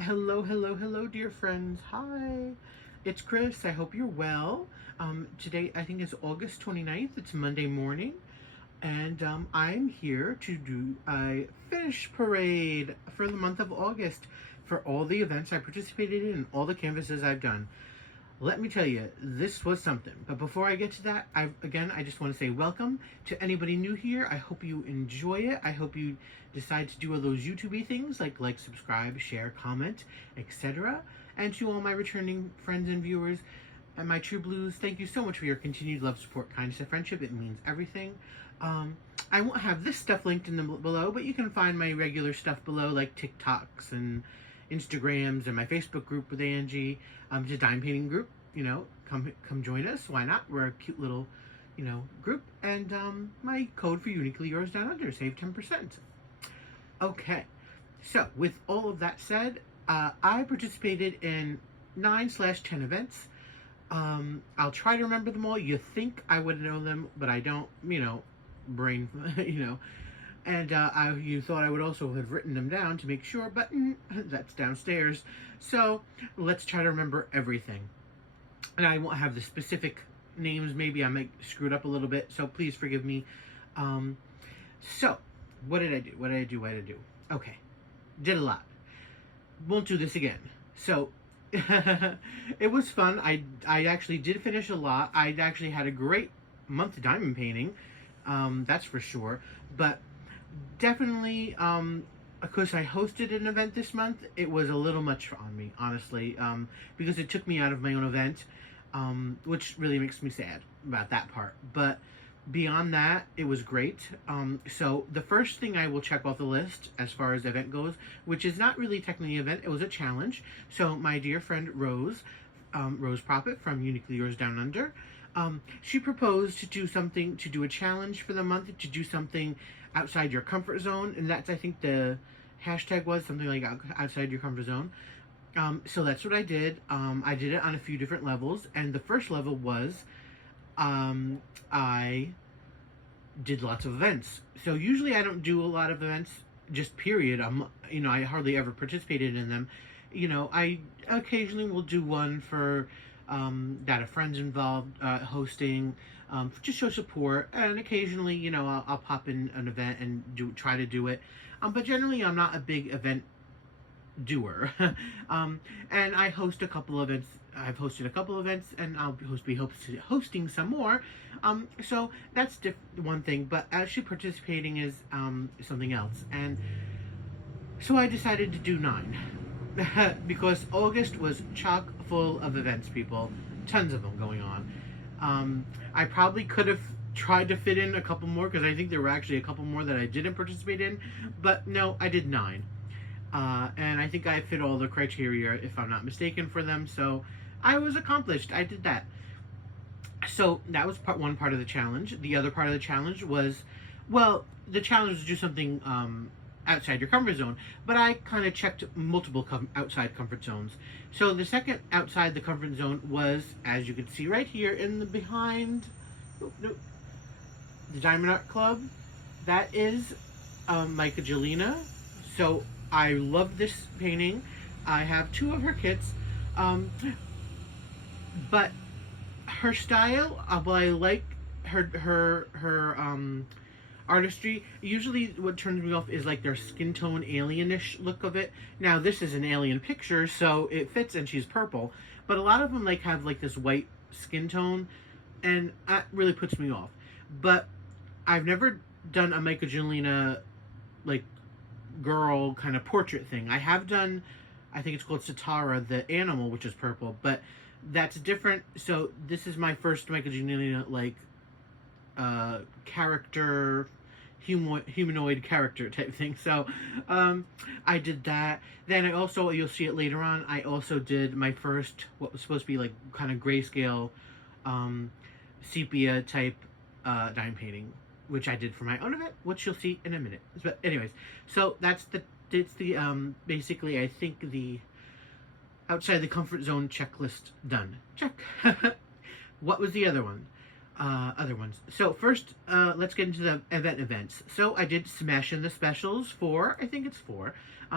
Hello, hello, hello, dear friends. Hi, it's Chris. I hope you're well. Today, I think, is August 29th. It's Monday morning, and I'm here to do a finish parade for the month of August for all the events I participated in, all the canvases I've done. Let me tell you, this was something. But before I get to that, I just want to say welcome to anybody new here. I hope you enjoy it. I hope you decide to do all those YouTube things like, subscribe, share, comment, etc. And to all my returning friends and viewers and my true blues, thank you so much for your continued love, support, kindness, and friendship. It means everything. Um, I won't have this stuff linked in the below, but you can find my regular stuff below, like TikToks and Instagrams and my Facebook group with Angie. It's a dime painting group. Come join us. Why not? We're a cute little, group. And my code for Uniquely Yours Down Under, save 10%. Okay, so with all of that said, I participated in 9/10 events. I'll try to remember them all. You think I would know them, but I don't. Brain. And you thought I would also have written them down to make sure, but that's downstairs. So let's try to remember everything. And I won't have the specific names. Maybe I might screw it up a little bit, so please forgive me. So, what did I do? What did I do? What did I do? Okay, did a lot. Won't do this again. So, it was fun. I actually did finish a lot. I actually had a great month of diamond painting. That's for sure. But definitely, because I hosted an event this month, it was a little much on me, honestly, because it took me out of my own event, which really makes me sad about that part. But beyond that, it was great. So the first thing I will check off the list as far as the event goes, which is not really technically an event, it was a challenge. So my dear friend Rose, Rose Prophet from Uniquely Yours Down Under, she proposed to do a challenge for the month, to do something outside your comfort zone, and that's, I think, the hashtag was something like outside your comfort zone. So that's what I did. I did it on a few different levels, and the first level was I did lots of events. So usually I don't do a lot of events, just period. I hardly ever participated in them. I occasionally will do one for that a friend's involved hosting, just show support, and occasionally, I'll pop in an event and try to do it. But generally, I'm not a big event doer. And I host a couple events. I've hosted a couple events, and I'll be hosting some more. So that's one thing. But actually participating is something else. And so I decided to do 9. Because August was chock full of events, people. Tons of them going on. I probably could have tried to fit in a couple more, because I think there were actually a couple more that I didn't participate in. But no, I did 9. And I think I fit all the criteria, if I'm not mistaken, for them. So I was accomplished. I did that. So that was one part of the challenge. The other part of the challenge was, the challenge was to do something outside your comfort zone, but I kind of checked multiple outside comfort zones. So the second outside the comfort zone was, as you can see right here in the behind, the Diamond Art Club. That is Micah Jelena. So I love this painting. I have 2 of her kits, but her style, while I like her artistry, usually what turns me off is like their skin tone alienish look of it. Now this is an alien picture, so it fits, and she's purple, but a lot of them have this white skin tone, and that really puts me off. But I've never done a Micah Jelena girl kind of portrait thing. I have done, I think it's called Satara, the animal, which is purple, but that's different. So this is my first Micah Jelena character, humanoid character type thing. So I did that. Then I also, you'll see it later on, I also did my first, what was supposed to be kind of grayscale sepia type dime painting, which I did for my own event, which you'll see in a minute. But anyways, so it's the basically, I think, the outside the comfort zone checklist done. Check. What was the other one? Other ones. So first, let's get into the events. So I did Smash in the Specials 4. I think it's 4.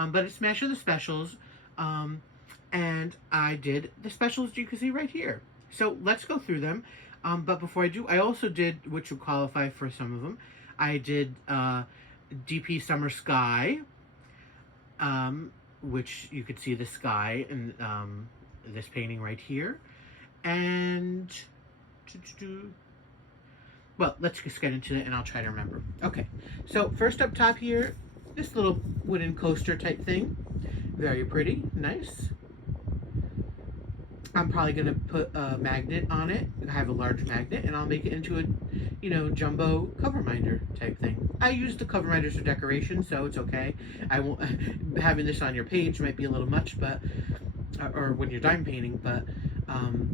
But it's Smash in the Specials. And I did the specials you can see right here. So let's go through them. But before I do, I also did, which would qualify for some of them, I did DP Summer Sky, which you could see the sky in this painting right here. And, well, let's just get into it and I'll try to remember. Okay, so first up top here, this little wooden coaster type thing. Very pretty, nice. I'm probably going to put a magnet on it. I have a large magnet, and I'll make it into a, you know, jumbo cover minder type thing. I use the cover minders for decoration, so it's okay. I won't, having this on your page might be a little much, but, or when you're diamond painting, but,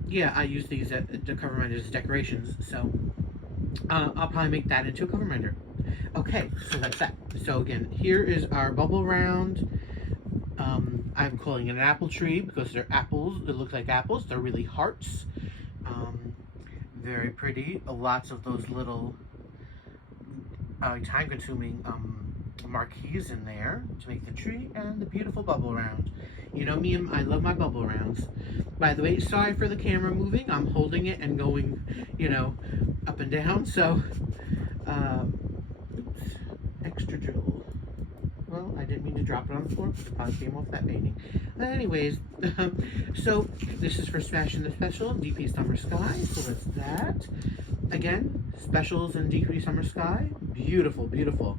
yeah, I use these the cover minders as decorations, so I'll probably make that into a cover minder. Okay, so that's that. So again, here is our bubble round. I'm calling it an apple tree because they're apples. It looks like apples. They're really hearts. Very pretty. Lots of those little time-consuming marquees in there to make the tree, and the beautiful bubble round. You know me, I love my bubble rounds. By the way, sorry for the camera moving. I'm holding it and going, you know, up and down. So, oops, extra drill. Well, I didn't mean to drop it on the floor because it probably came off that painting. But anyways, so this is for Smashing the Special, DP Summer Sky. So that's that. Again, specials in DP Summer Sky. Beautiful, beautiful.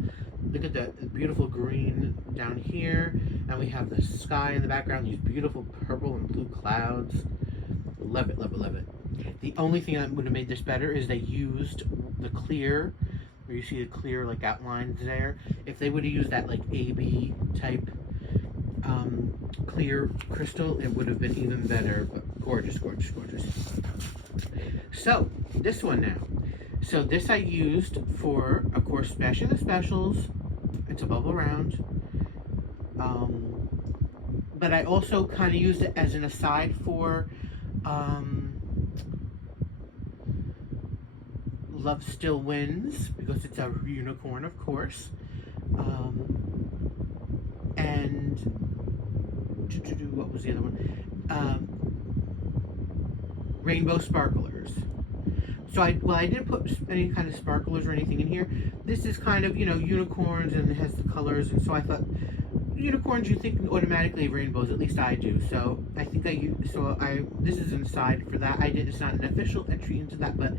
Look at that beautiful green down here. And we have the sky in the background, these beautiful purple and blue clouds. Love it, love it, love it. The only thing that would have made this better is they used the clear, where you see the clear like outlines there. If they would have used that like AB type clear crystal, it would have been even better. But gorgeous, gorgeous, gorgeous. So this one now. So this I used for, of course, Smashing the Specials. It's a bubble round. But I also kind of used it as an aside for Love Still Wins, because it's a unicorn, of course. And what was the other one? Rainbow Sparklers. So I didn't put any kind of sparklers or anything in here. This is kind of, you know, unicorns, and it has the colors, and so I thought unicorns, you think automatically of rainbows, at least I do. So I think this is an aside for that. It's not an official entry into that, but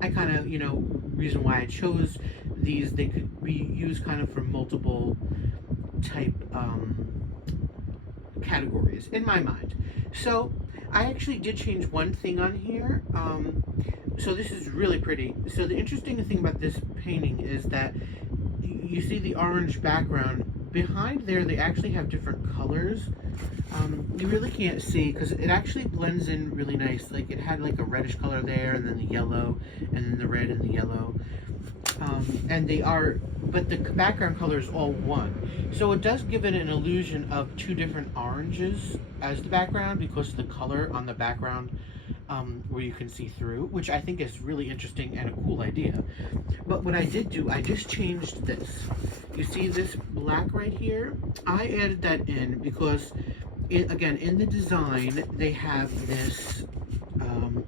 I kind of, you know, reason why I chose these, they could be used kind of for multiple type categories in my mind. So I actually did change one thing on here. So this is really pretty. So the interesting thing about this painting is that you see the orange background. Behind there, they actually have different colors. You really can't see because it actually blends in really nice. Like it had like a reddish color there, and then the yellow, and then the red and the yellow. But the background color is all one. So it does give it an illusion of two different oranges as the background because of the color on the background where you can see through, which I think is really interesting and a cool idea. But what I did do, I just changed this. You see this black right here? I added that in because, again, in the design, they have this,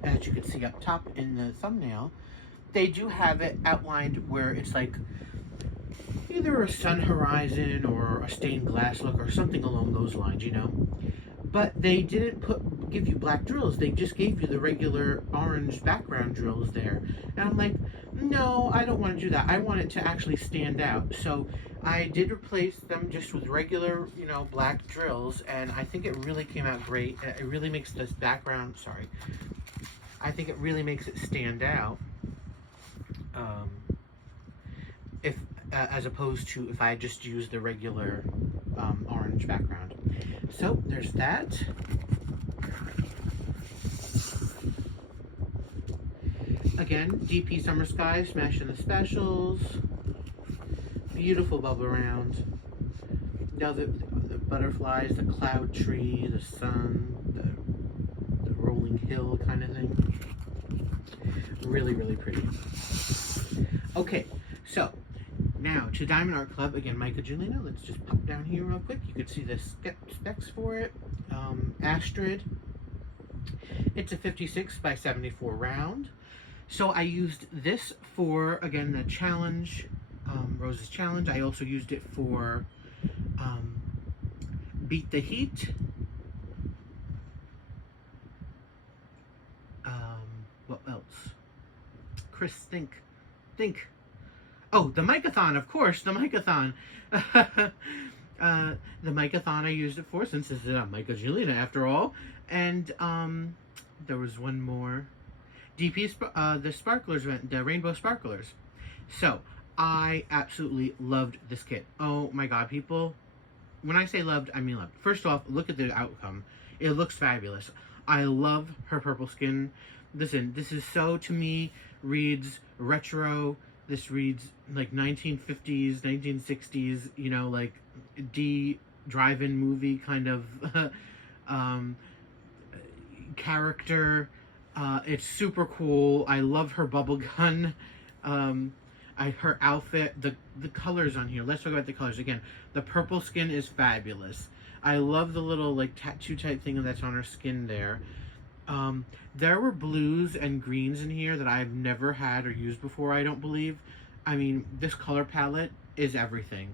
as you can see up top in the thumbnail, they do have it outlined where it's like either a sun horizon or a stained glass look or something along those lines, you know. But they didn't give you black drills. They just gave you the regular orange background drills there. And I'm like, no, I don't want to do that. I want it to actually stand out. So I did replace them just with regular, you know, black drills. And I think it really came out great. It really makes this background, I think it really makes it stand out. As opposed to if I just used the regular orange background. So there's that. Again, DP Summer Sky, Smashing the Specials. Beautiful bubble round. Now the butterflies, the cloud tree, the sun, the rolling hill kind of thing. Really, really pretty. Okay, so Now, to Diamond Art Club, again, Micah Julina. Let's just pop down here real quick. You can see the specs for it. Astrid. It's a 56 by 74 round. So I used this for, again, the challenge, Rose's challenge. I also used it for Beat the Heat. What else? Chris, think. Oh, the Micathon, of course, the Micathon. The Micathon I used it for, since this is a Micah Julina after all. And there was one more. DP, the Sparklers, the Rainbow Sparklers. So, I absolutely loved this kit. Oh my god, people. When I say loved, I mean loved. First off, look at the outcome. It looks fabulous. I love her purple skin. Listen, this is so, to me, reads retro. This reads like 1950s, 1960s, you know, like drive-in movie kind of character. It's super cool. I love her bubble gun. Her outfit, the colors on here. Let's talk about the colors again. The purple skin is fabulous. I love the little like tattoo type thing that's on her skin there. There were blues and greens in here that I've never had or used before, I don't believe. I mean, this color palette is everything.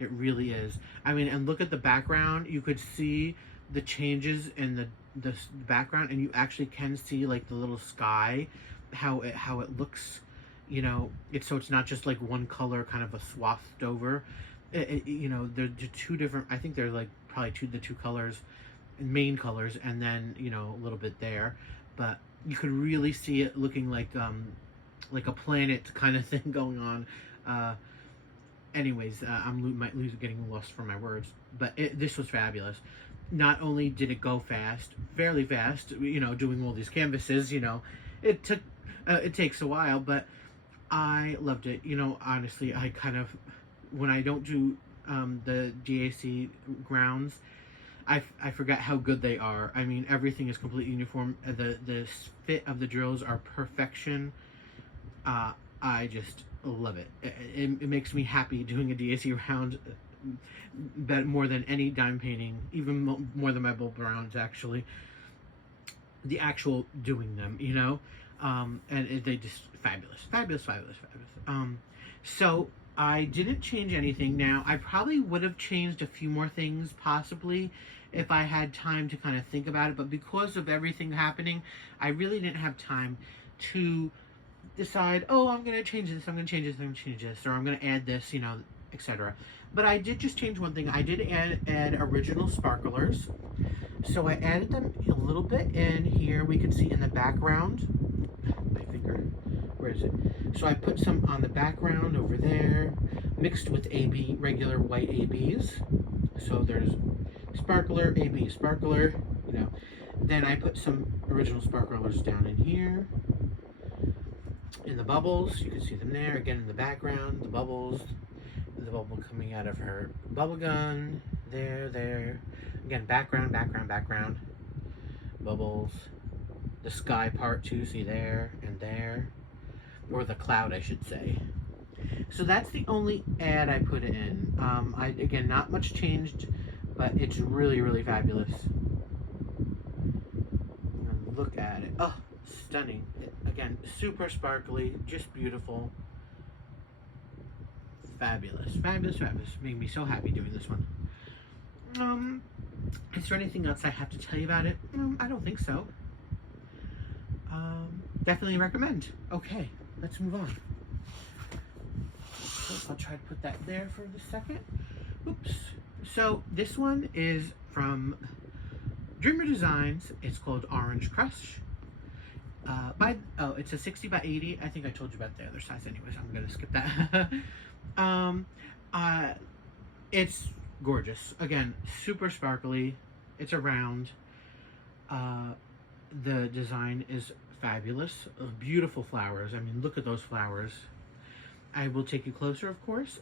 It really is. I mean, and look at the background. You could see the changes in the background, and you actually can see like the little sky, how it looks. You know, so it's not just like one color, kind of a swathed over. You know, they're two different. I think they're like probably the two colors, main colors, and then, you know, a little bit there. But you could really see it looking like a planet kind of thing going on. Anyways, might lose getting lost for my words, but this was fabulous. Not only did it go fast, fairly fast, you know, doing all these canvases, you know, it takes a while, but I loved it. You know, honestly, I kind of, when I don't do the DAC grounds, I forget how good they are. I mean, everything is completely uniform. The fit of the drills are perfection. I just love it. It makes me happy doing a DAC round, more than any dime painting, even more than my bulb rounds, actually. The actual doing them, you know? And they just fabulous. So I didn't change anything. Now, I probably would have changed a few more things, possibly, if I had time to kind of think about it. But because of everything happening, I really didn't have time to decide, oh, I'm going to change this, I'm going to change this, or I'm going to add this, you know, etc. But I did just change one thing. I did add original sparklers. So I added them a little bit in here. We can see in the background. My finger. Where is it? So I put some on the background over there, mixed with AB, regular white ABs. So there's sparkler, AB, sparkler, you know. Then I put some original sparklers down in here. In the bubbles, you can see them there. Again, in the background, the bubbles. The bubble coming out of her bubble gun. There. Again, background. Bubbles. The sky part too, see there and there. Or the cloud, I should say. So that's the only ad I put in. Again, not much changed, but it's really fabulous. Look at it. Oh, stunning. Again, super sparkly, just beautiful. Fabulous. Made me so happy doing this one. Is there anything else I have to tell you about it? I don't think so. Definitely recommend. Okay, let's move on. So I'll try to put that there for the second. Oops. So this one is from Dreamer Designs. It's called Orange Crush. It's a 60 by 80. I think I told you about the other size anyways. I'm going to skip that. It's gorgeous. Again, super sparkly. It's a round. The design is fabulous. Beautiful flowers. I mean, look at those flowers. I will take you closer, of course.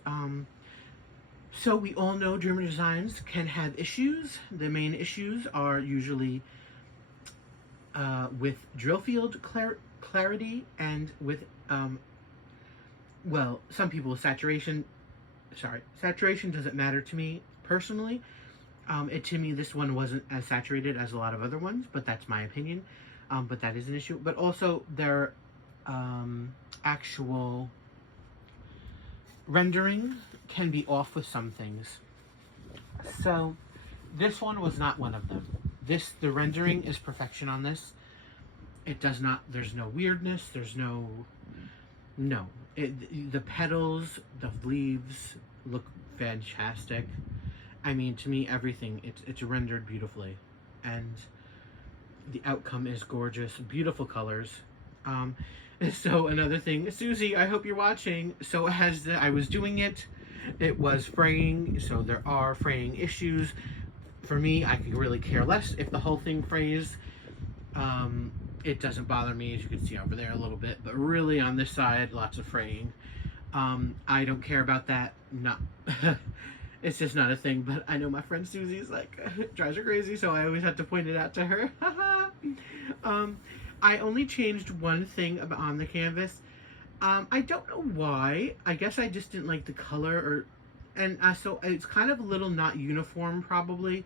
So we all know Dreamer Designs can have issues. The main issues are usually with drill field clarity and with, well, some people with saturation. sorry, saturation doesn't matter to me personally. To me, this one wasn't as saturated as a lot of other ones, but that's my opinion. But that is an issue. But also, their actual rendering can be off with some things. So, this one was not one of them. The rendering is perfection on this. It does not, there's no weirdness, there's no, the petals, the leaves look fantastic. I mean, to me, everything, it's rendered beautifully. And the outcome is gorgeous, beautiful colors. So another thing, Susie, I hope you're watching. So as I was doing it, it was fraying, so there are fraying issues. For me, I could really care less if the whole thing frays. It doesn't bother me, as you can see over there a little bit, but really on this side, lots of fraying. I don't care about that. Not, it's just not a thing, but I know my friend Susie's like, it drives her crazy, so I always have to point it out to her. I only changed one thing on the canvas. I don't know why. I guess I just didn't like the color, so it's kind of a little not uniform probably,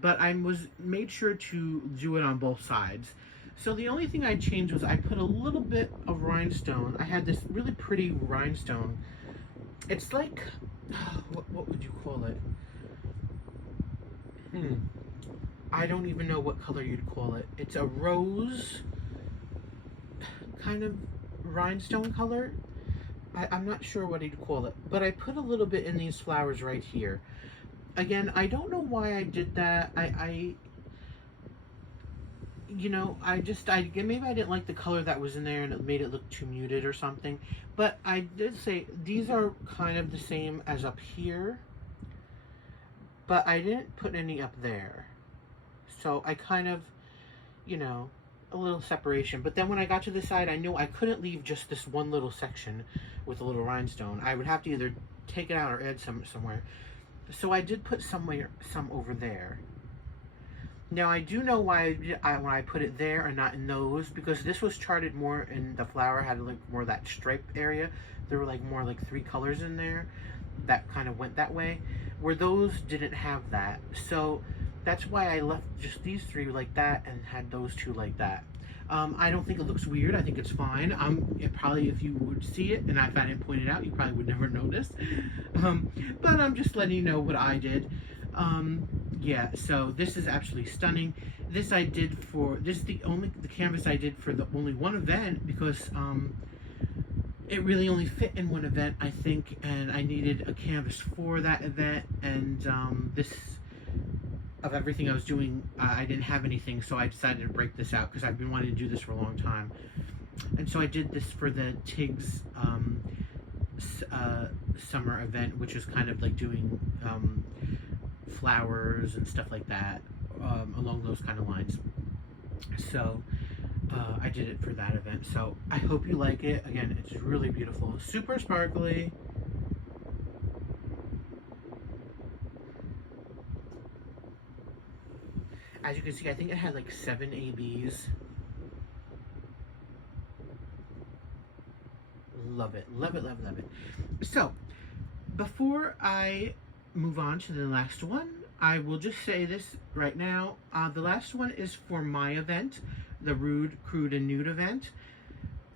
but I made sure to do it on both sides. So the only thing I changed was I put a little bit of rhinestone. I had this really pretty rhinestone. It's like, what would you call it? I don't even know what color you'd call it. It's a rose kind of rhinestone color. I'm not sure what you'd call it, but I put a little bit in these flowers right here. Again, I don't know why I did that. Maybe I didn't like the color that was in there and it made it look too muted or something. But I did say these are kind of the same as up here, but I didn't put any up there. So I kind of, a little separation. But then when I got to the side, I knew I couldn't leave just this one little section with a little rhinestone. I would have to either take it out or add somewhere. So I did put some over there. Now I do know why when I put it there and not in those, because this was charted more and the flower had like more of that stripe area. There were like more like 3 colors in there that kind of went that way, where those didn't have that. So that's why I left just these 3 like that and had those 2 like that. I don't think it looks weird. I think it's fine. Probably if you would see it and if I didn't point it out, you probably would never notice. But I'm just letting you know what I did. Yeah, so this is absolutely stunning. This is the canvas I did for the only one event, because it really only fit in one event, I think, and I needed a canvas for that event, and of everything I was doing, I didn't have anything, so I decided to break this out because I've been wanting to do this for a long time. And so I did this for the TIG's summer event, which was kind of like doing flowers and stuff like that, along those kind of lines. So I did it for that event. So I hope you like it. Again, it's really beautiful, super sparkly. As you can see, I think it had like 7 ABs. Love it, love it, love it, love it. So, before I move on to the last one, I will just say this right now. The last one is for my event, the Rude, Crude, and Nude event,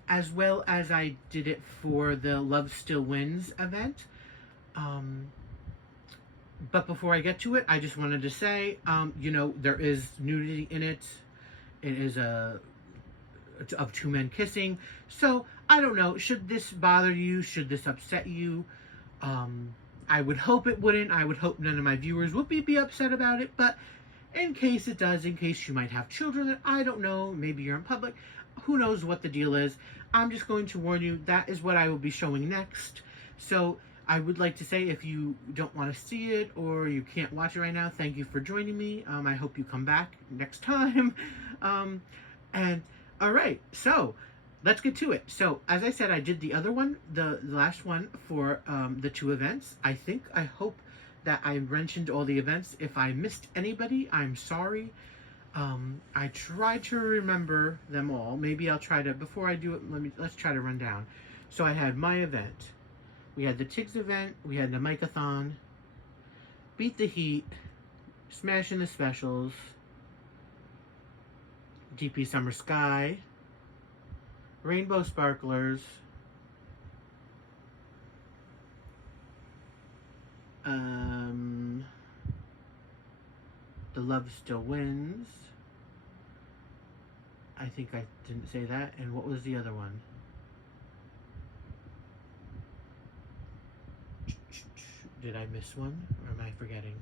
as well as I did it for the Love Still Wins event. But before I get to it, I just wanted to say, there is nudity in it. It is of 2 men kissing. So, I don't know. Should this bother you? Should this upset you? I would hope it wouldn't. I would hope none of my viewers would be upset about it. But in case it does, in case you might have children, I don't know. Maybe you're in public. Who knows what the deal is. I'm just going to warn you, that is what I will be showing next. So, I would like to say, if you don't want to see it or you can't watch it right now, thank you for joining me. I hope you come back next time. And all right, so let's get to it. So as I said, I did the other one, the last one for the 2 events. I hope that I mentioned all the events. If I missed anybody, I'm sorry. I tried to remember them all. Maybe I'll try to, before I do it, let's try to run down. So I had my event, We had the Tigs event, we had the Mic-a-thon, Beat the Heat, Smash in the Specials, DP Summer Sky, Rainbow Sparklers, The Love Still Wins. I think I didn't say that. And what was the other one? Did I miss one? Or am I forgetting?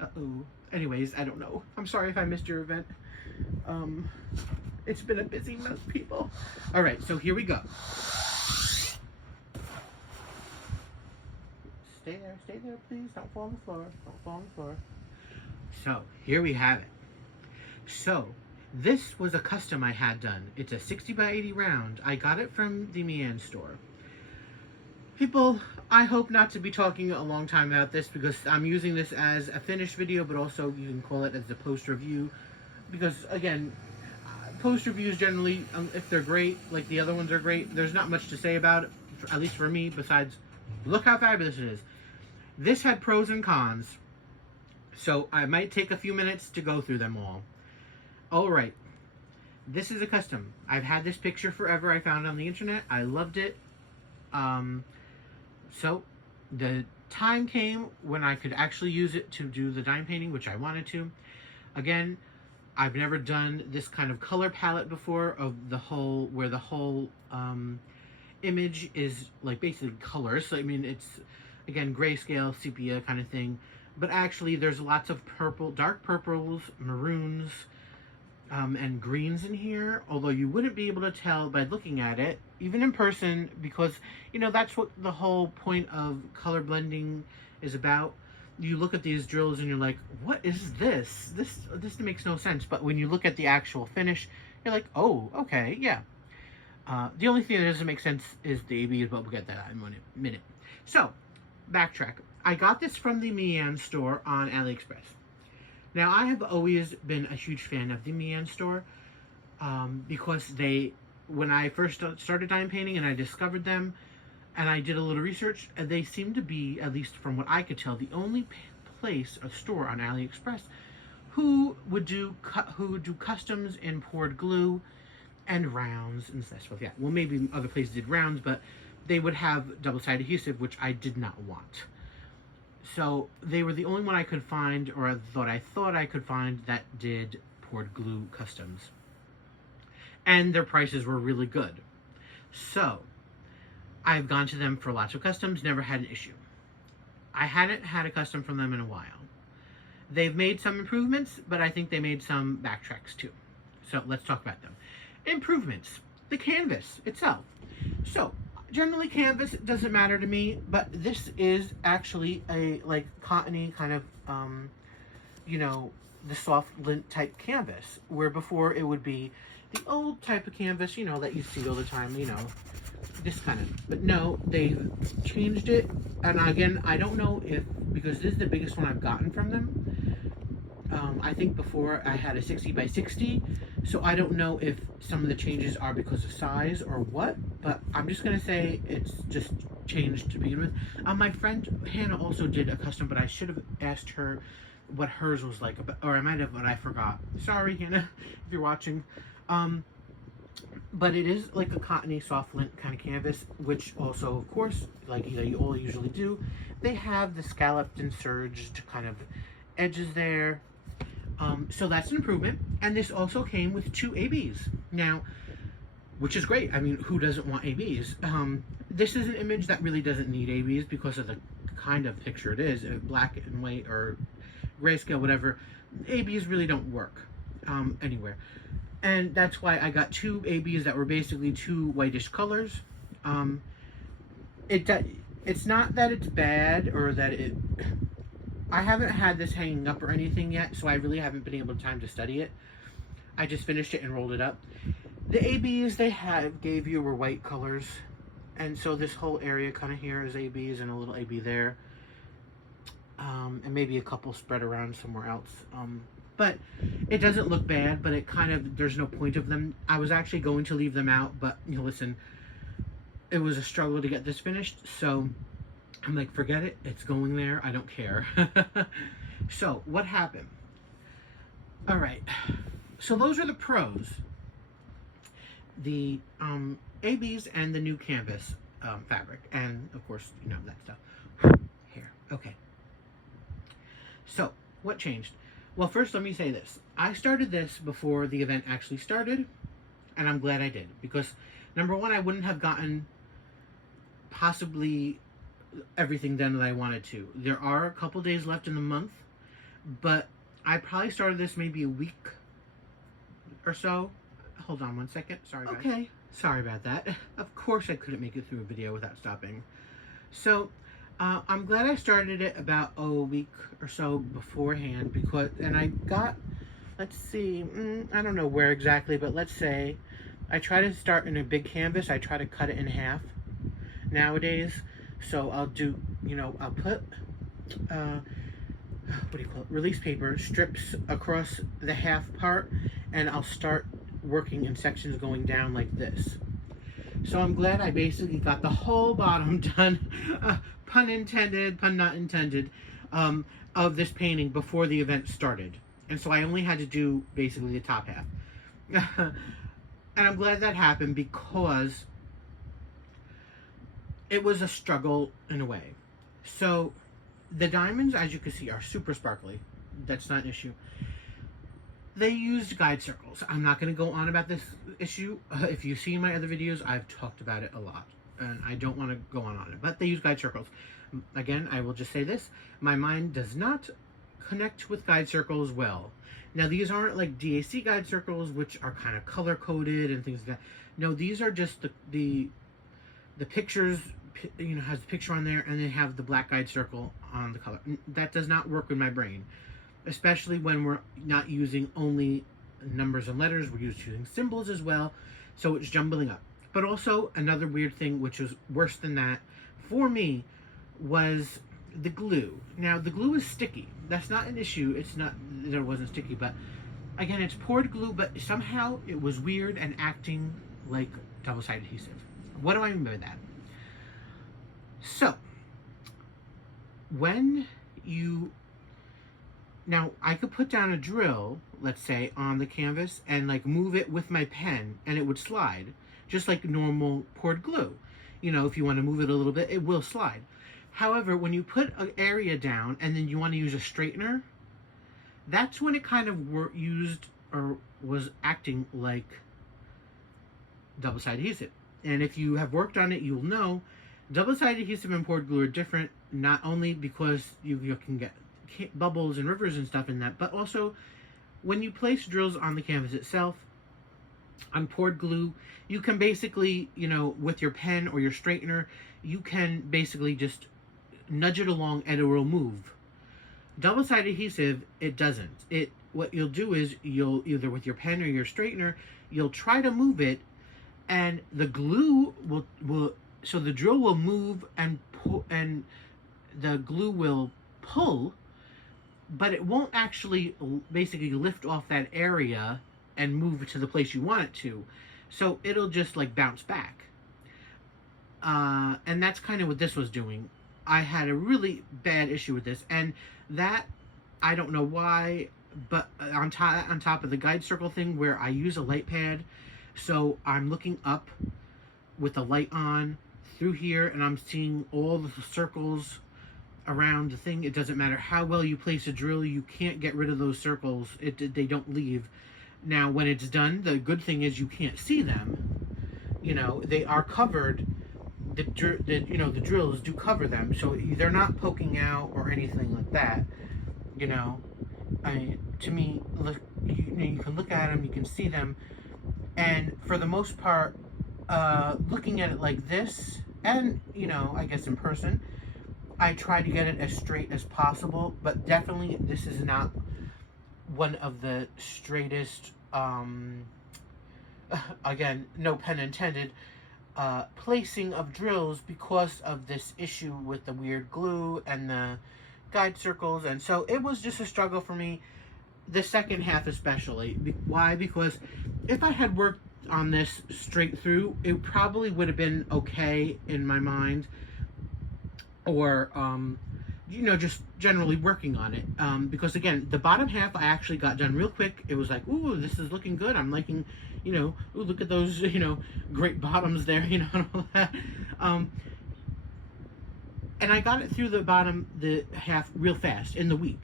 Uh-oh. Anyways, I don't know. I'm sorry if I missed your event. It's been a busy month, people. All right, so here we go. Stay there, please. Don't fall on the floor. Don't fall on the floor. So, here we have it. So, this was a custom I had done. It's a 60 by 80 round. I got it from the Mian store. People, I hope not to be talking a long time about this because I'm using this as a finished video, but also you can call it as a post review. Because, again, post reviews generally, if they're great, like the other ones are great, there's not much to say about it, at least for me, besides, look how fabulous it is. This had pros and cons, so I might take a few minutes to go through them all. Alright, this is a custom. I've had this picture forever. I found it on the internet. I loved it. So, the time came when I could actually use it to do the dime painting, which I wanted to. Again, I've never done this kind of color palette before of the whole, where the whole image is like basically colors. So, I mean, it's, again, grayscale, sepia kind of thing. But actually, there's lots of purple, dark purples, maroons, and greens in here, although you wouldn't be able to tell by looking at it, even in person, because, you know, that's what the whole point of color blending is about. You look at these drills and you're like, what is this? This makes no sense. But when you look at the actual finish, you're like, oh, okay, yeah. The only thing that doesn't make sense is the ABs, but we'll get that in a minute. So, backtrack. I got this from the Mian store on AliExpress. Now, I have always been a huge fan of the Mian store because when I first started dime painting and I discovered them and I did a little research, they seem to be, at least from what I could tell, the only place, a store on AliExpress who would do customs in poured glue and rounds and such forth. Yeah, well, maybe other places did rounds, but they would have double-sided adhesive, which I did not want. So they were the only one I could find, or I thought I could find, that did poured glue customs. And their prices were really good. So I've gone to them for lots of customs, never had an issue. I hadn't had a custom from them in a while. They've made some improvements, but I think they made some backtracks too. So let's talk about them. Improvements. The canvas itself. So generally, canvas doesn't matter to me, but this is actually a, like, cottony kind of, you know, the soft lint type canvas, where before it would be the old type of canvas, you know, that you see all the time, you know, this kind of, but no, they've changed it, and again, I don't know if, because this is the biggest one I've gotten from them. I think before I had a 60 by 60, so I don't know if some of the changes are because of size or what, but I'm just going to say it's just changed to begin with. My friend Hannah also did a custom, but I should have asked her what hers was like, or I might have, but I forgot. Sorry, Hannah, if you're watching. But it is like a cottony soft lint kind of canvas, which also, of course, like you all usually do, they have the scalloped and serged kind of edges there. So that's an improvement. And this also came with 2 ABs. Now, which is great. I mean, who doesn't want ABs? This is an image that really doesn't need ABs because of the kind of picture it is. Black and white or grayscale, whatever. ABs really don't work anywhere. And that's why I got 2 ABs that were basically 2 whitish colors. It's not that it's bad or that it... I haven't had this hanging up or anything yet, so I really haven't been able to study it. I just finished it and rolled it up. The ABs they gave you were white colors, and so this whole area kind of here is ABs and a little AB there, and maybe a couple spread around somewhere else. but it doesn't look bad, but it kind of, there's no point of them. I was actually going to leave them out, but you know, listen, it was a struggle to get this finished, so I'm like, forget it, it's going there, I don't care. So what happened? All right, so those are the pros, the ABs and the new canvas fabric, and of course, you know, that stuff. Here, okay. So what changed? Well, first let me say this. I started this before the event actually started, and I'm glad I did, because number one, I wouldn't have gotten possibly everything done that I wanted to. There are a couple days left in the month, but I probably started this maybe a week or so. Hold on one second. Sorry, guys. Okay. Sorry about that. Of course I couldn't make it through a video without stopping. So, I'm glad I started it about a week or so beforehand, because, and I got, let's see, I don't know where exactly, but let's say I try to start in a big canvas. I try to cut it in half nowadays. So I'll do, you know, I'll put, what do you call it, release paper strips across the half part, and I'll start working in sections going down like this. So I'm glad I basically got the whole bottom done, pun intended, pun not intended, of this painting before the event started. And so I only had to do basically the top half. And I'm glad that happened, because it was a struggle in a way. So the diamonds, as you can see, are super sparkly. That's not an issue. They used guide circles. I'm not going to go on about this issue. If you've seen my other videos, I've talked about it a lot, and I don't want to go on it. But they use guide circles. Again, I will just say this. My mind does not connect with guide circles well. Now, these aren't like DAC guide circles, which are kind of color-coded and things like that. No, these are just the pictures, you know, has the picture on there, and they have the black guide circle on the color. That does not work with my brain, especially when we're not using only numbers and letters. We're using symbols as well, so it's jumbling up. But also, another weird thing, which was worse than that for me, was the glue. Now, the glue is sticky. That's not an issue. It's not that it wasn't sticky, but again, it's poured glue, but somehow it was weird and acting like double-sided adhesive. What do I mean by that? So, when you, now I could put down a drill, let's say, on the canvas and like move it with my pen, and it would slide, just like normal poured glue. You know, if you want to move it a little bit, it will slide. However, when you put an area down and then you want to use a straightener, that's when it kind of used or was acting like double-sided adhesive. And if you have worked on it, you'll know double-sided adhesive and poured glue are different, not only because you can get bubbles and rivers and stuff in that, but also when you place drills on the canvas itself, on poured glue, you can basically, you know, with your pen or your straightener, you can basically just nudge it along and it will move. Double-sided adhesive, it doesn't. What you'll do is you'll either with your pen or your straightener, you'll try to move it, and the glue will so the drill will move and pull, and the glue will pull, but it won't actually basically lift off that area and move it to the place you want it to. So it'll just like bounce back. And that's kind of what this was doing. I had a really bad issue with this, and that, I don't know why, but on top of the guide circle thing where I use a light pad, so I'm looking up with the light on through here, and I'm seeing all the circles around the thing. It doesn't matter how well you place a drill, you can't get rid of those circles. They don't leave. Now, when it's done, the good thing is you can't see them. You know, they are covered. The drills do cover them, so they're not poking out or anything like that. You know, to me, look, you can look at them, you can see them, and for the most part, looking at it like this, and you know, I guess in person, I try to get it as straight as possible, but definitely this is not one of the straightest, again, no pun intended, placing of drills because of this issue with the weird glue and the guide circles. And so it was just a struggle for me. the second half especially. Why? Because if I had worked on this straight through, it probably would have been okay in my mind, or just generally working on it. Because again, the bottom half I actually got done real quick. It was like, ooh, this is looking good. I'm liking, ooh, look at those, great bottoms there, and all that. And I got it through the half real fast in the week.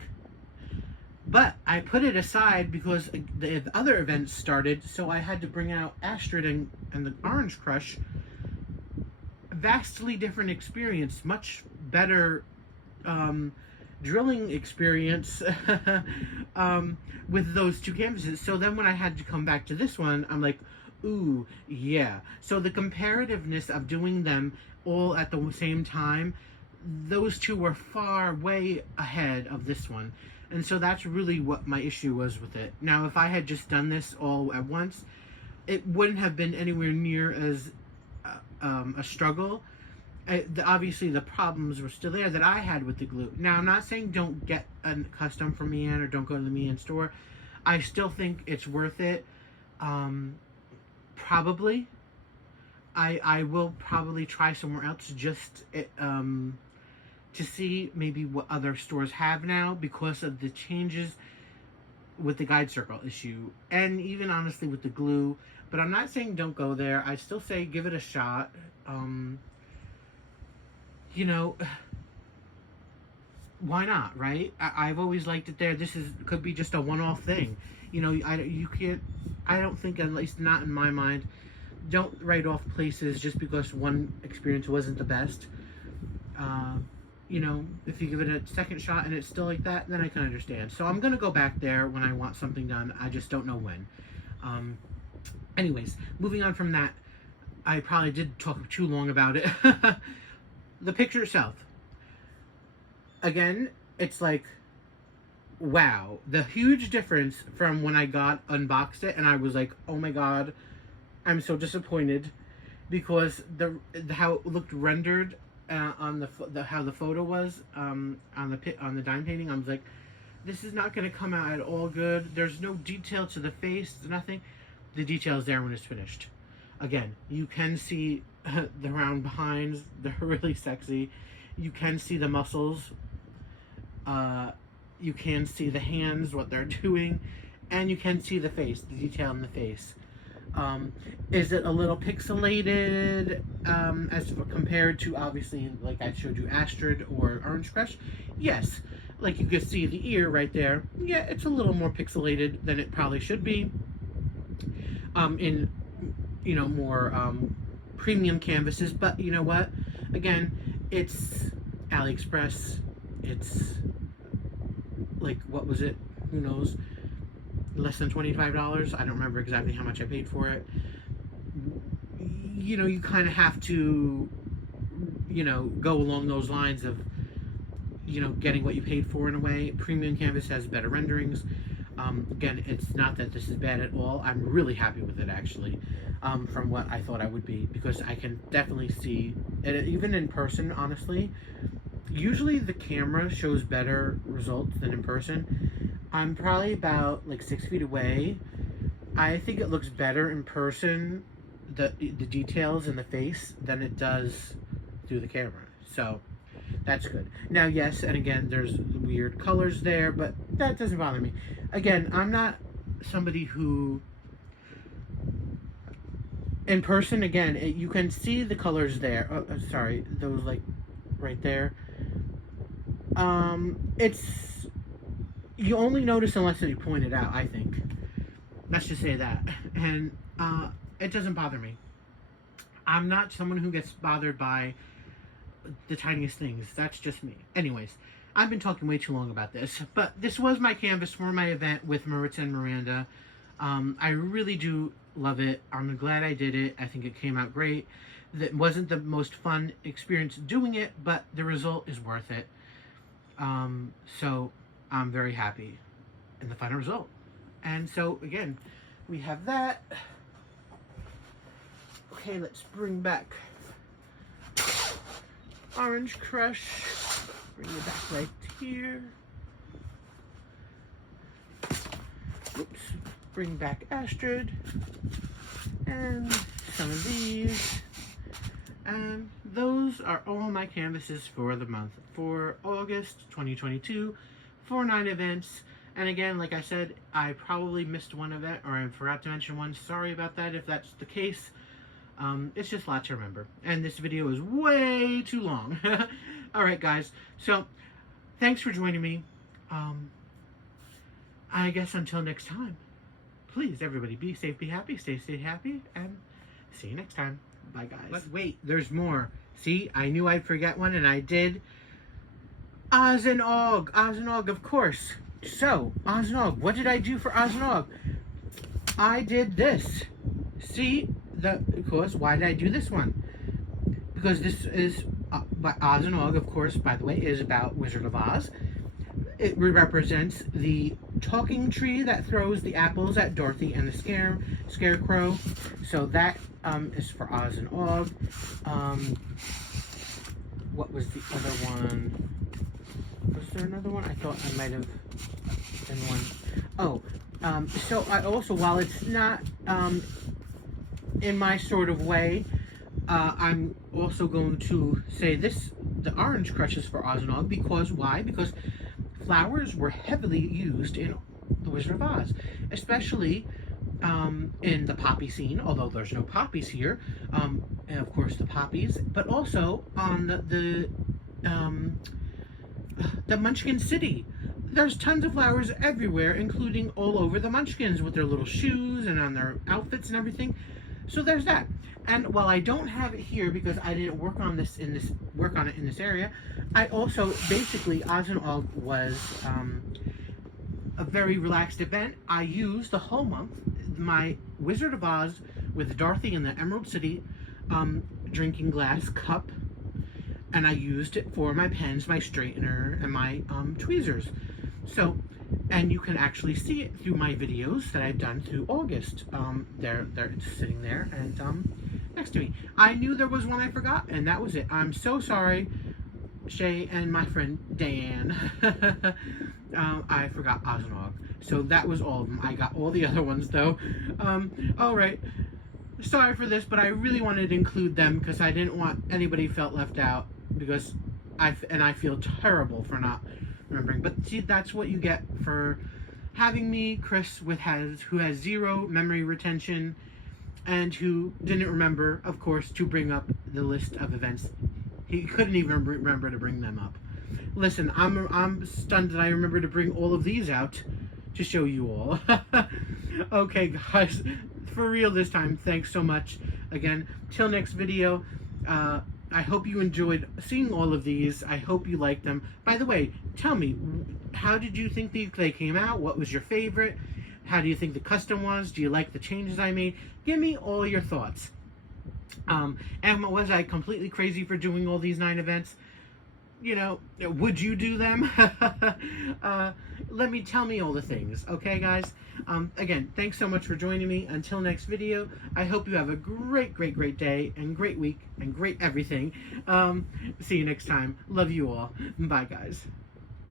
But I put it aside because the other events started, so I had to bring out Astrid and the Orange Crush. Vastly different experience, much better drilling experience with those two canvases. So then when I had to come back to this one, I'm like, ooh, yeah. So the comparativeness of doing them all at the same time, those two were far way ahead of this one. And so that's really what my issue was with it. Now, if I had just done this all at once, it wouldn't have been anywhere near as a struggle. Obviously, the problems were still there that I had with the glue. Now, I'm not saying don't get a custom from Mian or don't go to the Mian store. I still think it's worth it. Probably. I will probably try somewhere else just to see maybe what other stores have now because of the changes with the guide circle issue and even honestly with the glue. But I'm not saying don't go there. I still say give it a shot. Why not, right? I've always liked it there. This could be just a one-off thing. I don't think, at least not in my mind, don't write off places just because one experience wasn't the best. If you give it a second shot and it's still like that, then I can understand. So I'm going to go back there when I want something done. I just don't know when. Anyways, moving on from that, I probably did talk too long about it. The picture itself. Again, it's like, wow. The huge difference from when I unboxed it and I was like, oh my god, I'm so disappointed because how it looked rendered on how the photo was on the dime painting. I was like, this is not going to come out at all good. There's no detail to the face, nothing. The detail is there when it's finished. Again, you can see the round behinds. They're really sexy. You can see the muscles. You can see the hands, what they're doing, and you can see the face, the detail in the face. Is it a little pixelated as compared to, obviously, like I showed you, Astrid or Orange Crush? Yes. Like you could see the ear right there. Yeah, it's a little more pixelated than it probably should be. In, more premium canvases. But you know what? Again, it's AliExpress. It's, like, what was it? Who knows? Less than $25. I don't remember exactly how much I paid for it. You kind of have to, go along those lines of, getting what you paid for in a way. Premium canvas has better renderings. Again, it's not that this is bad at all. I'm really happy with it, actually, from what I thought I would be, because I can definitely see, and even in person, honestly, usually the camera shows better results than in person. I'm probably about like 6 feet away. I think it looks better in person, the details in the face, than it does through the camera. So that's good. Now, yes, and again, there's weird colors there, but that doesn't bother me. Again, I'm not somebody who, in person, again, you can see the colors there. Oh, sorry, those, like, right there. It's, you only notice unless you point it out, I think. Let's just say that. And it doesn't bother me. I'm not someone who gets bothered by the tiniest things. That's just me. Anyways, I've been talking way too long about this, but this was my canvas for my event with Maritza and Miranda. I really do love it. I'm glad I did it. I think it came out great. It wasn't the most fun experience doing it, but the result is worth it. So I'm very happy in the final result. And so, again, we have that. Okay, let's bring back Orange Crush. Bring it back right here. Oops. Bring back Astrid. And some of these. And those are all my canvases for the month. For August 2022. For 9 events. And again, like I said, I probably missed one event, or I forgot to mention one. Sorry about that if that's the case. It's just a lot to remember. And this video is way too long. Alright guys, so thanks for joining me. I guess until next time, please everybody be safe, be happy, stay happy, and see you next time. Bye guys. But wait, there's more. See, I knew I'd forget one, and I did. Oz and Og, of course. So, Oz and Og, what did I do for Oz and Og? I did this. See, of course, why did I do this one? Because this is, by Oz and Og, of course, by the way, is about Wizard of Oz. It represents the talking tree that throws the apples at Dorothy and the scarecrow. So that is for Oz and Og. What was the other one? Was there another one? I thought I might have been one. Oh, so I also, while it's not in my sort of way, I'm also going to say this, the orange crutches for Oz and Og, because why? Because flowers were heavily used in The Wizard of Oz, especially in the poppy scene, although there's no poppies here, and of course the poppies, but also on the Munchkin City. There's tons of flowers everywhere, including all over the Munchkins with their little shoes and on their outfits and everything. So there's that. And while I don't have it here because I didn't work on it in this area, I also basically Oz and Og was a very relaxed event. I used the whole month my Wizard of Oz with Dorothy in the Emerald City drinking glass cup, and I used it for my pens, my straightener, and my tweezers. So, and you can actually see it through my videos that I've done through August. They're sitting there and next to me. I knew there was one I forgot, and that was it. I'm so sorry, Shay and my friend Dan. I forgot Oz and Og. So that was all of them. I got all the other ones though. Alright. Sorry for this, but I really wanted to include them because I didn't want anybody felt left out, because I feel terrible for not remembering. But see, that's what you get for having me, Chris, who has zero memory retention and who didn't remember, of course, to bring up the list of events. He couldn't even remember to bring them up. Listen, I'm stunned that I remember to bring all of these out to show you all. Okay, guys, for real this time, thanks so much. Again, till next video, I hope you enjoyed seeing all of these. I hope you liked them. By the way, tell me, how did you think they came out? What was your favorite? How do you think the custom was? Do you like the changes I made? Give me all your thoughts. And was I completely crazy for doing all these 9 events? You know, would you do them? Tell me all the things, okay, guys? Again, thanks so much for joining me. Until next video, I hope you have a great day and great week and great everything. See you next time. Love you all. Bye, guys.